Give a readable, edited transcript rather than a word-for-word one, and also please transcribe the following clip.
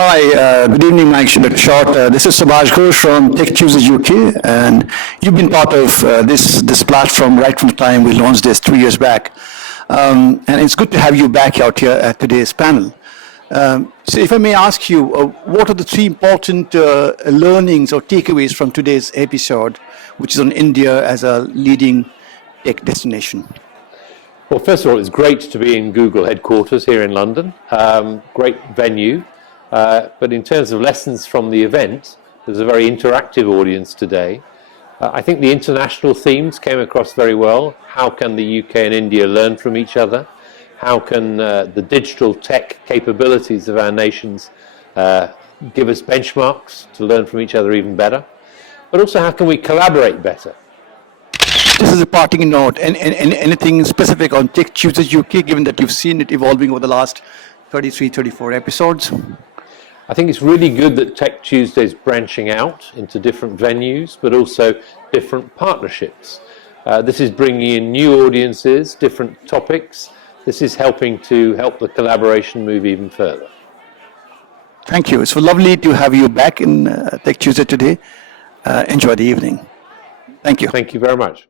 Hi, good evening, Mike Short. This is Subhash Ghosh from Tech Tuesdays UK, and you've been part of this platform right from the time we launched this 3 years back. And it's good to have you back out here at today's panel. So if I may ask you, what are the three important learnings or takeaways from today's episode, which is on India as a leading tech destination? Well, first of all, it's great to be in Google headquarters here in London. Great venue. But in terms of lessons from the event, there's a very interactive audience today. I think the international themes came across very well. How can the UK and India learn from each other? How can the digital tech capabilities of our nations give us benchmarks to learn from each other even better? But also, how can we collaborate better? Just as a parting note, anything specific on Tech Tuesdays UK, given that you've seen it evolving over the last 33, 34 episodes? I think it's really good that Tech Tuesday is branching out into different venues, but also different partnerships. This is bringing in new audiences, different topics. This is helping the collaboration move even further. Thank you. It's so lovely to have you back in Tech Tuesday today. Enjoy the evening. Thank you. Thank you very much.